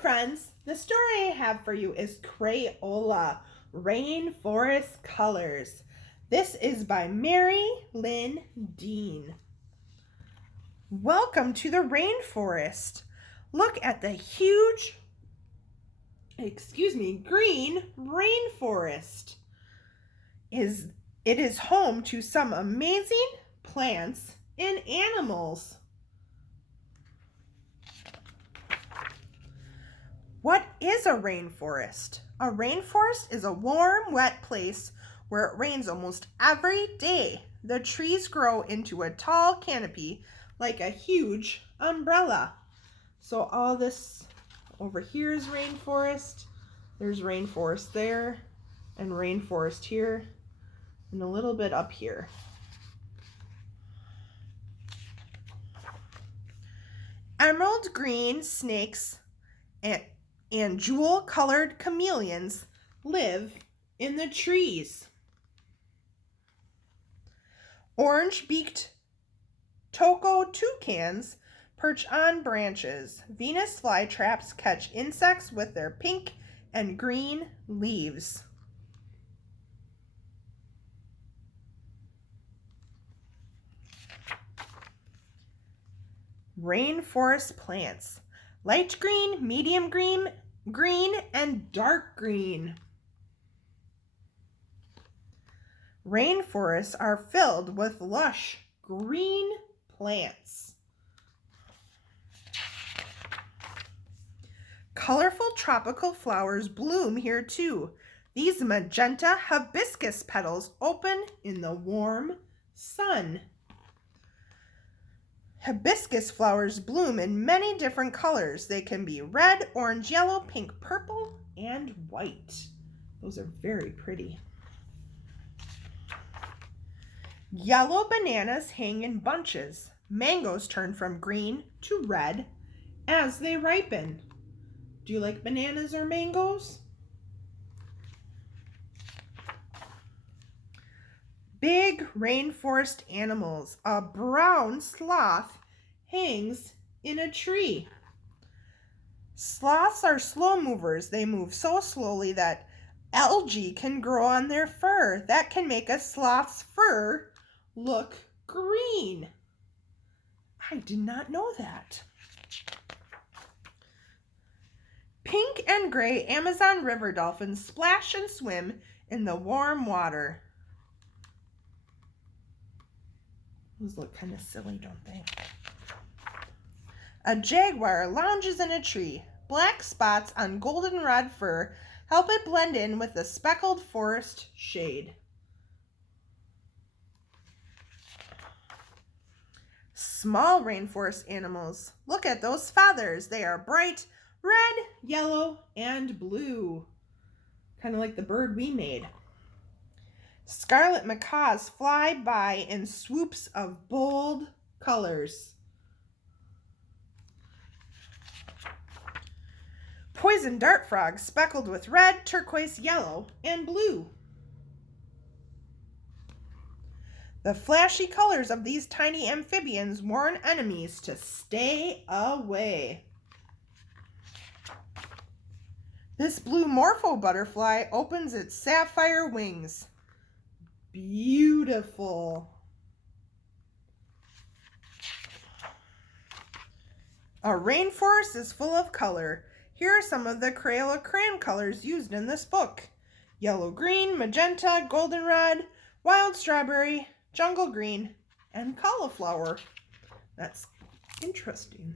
Friends, the story I have for you is Crayola, Rainforest Colors. This is by Mary Lynn Dean. Welcome to the rainforest. Look at the huge, green rainforest. It is home to some amazing plants and animals. What is a rainforest? A rainforest is a warm, wet place where it rains almost every day. The trees grow into a tall canopy like a huge umbrella. So all this over here is rainforest. There's rainforest there and rainforest here and a little bit up here. Emerald green snakes and jewel-colored chameleons live in the trees. Orange-beaked toco toucans perch on branches. Venus flytraps catch insects with their pink and green leaves. Rainforest plants. Light green, medium green, and dark green. Rainforests are filled with lush green plants. Colorful tropical flowers bloom here too. These magenta hibiscus petals open in the warm sun. Hibiscus flowers bloom in many different colors. They can be red, orange, yellow, pink, purple, and white. Those are very pretty. Yellow bananas hang in bunches. Mangoes turn from green to red as they ripen. Do you like bananas or mangoes? Big rainforest animals. A brown sloth hangs in a tree. Sloths are slow movers. They move so slowly that algae can grow on their fur. That can make a sloth's fur look green. I did not know that. Pink and gray Amazon river dolphins splash and swim in the warm water. Those look kind of silly, don't they? A jaguar lounges in a tree. Black spots on goldenrod fur help it blend in with the speckled forest shade. Small rainforest animals. Look at those feathers. They are bright red, yellow, and blue. Kind of like the bird we made. Scarlet macaws fly by in swoops of bold colors. Poison dart frogs speckled with red, turquoise, yellow, and blue. The flashy colors of these tiny amphibians warn enemies to stay away. This blue morpho butterfly opens its sapphire wings. Beautiful. A rainforest is full of color. Here are some of the Crayola crayon colors used in this book. Yellow green, magenta, goldenrod, wild strawberry, jungle green, and cauliflower. That's interesting.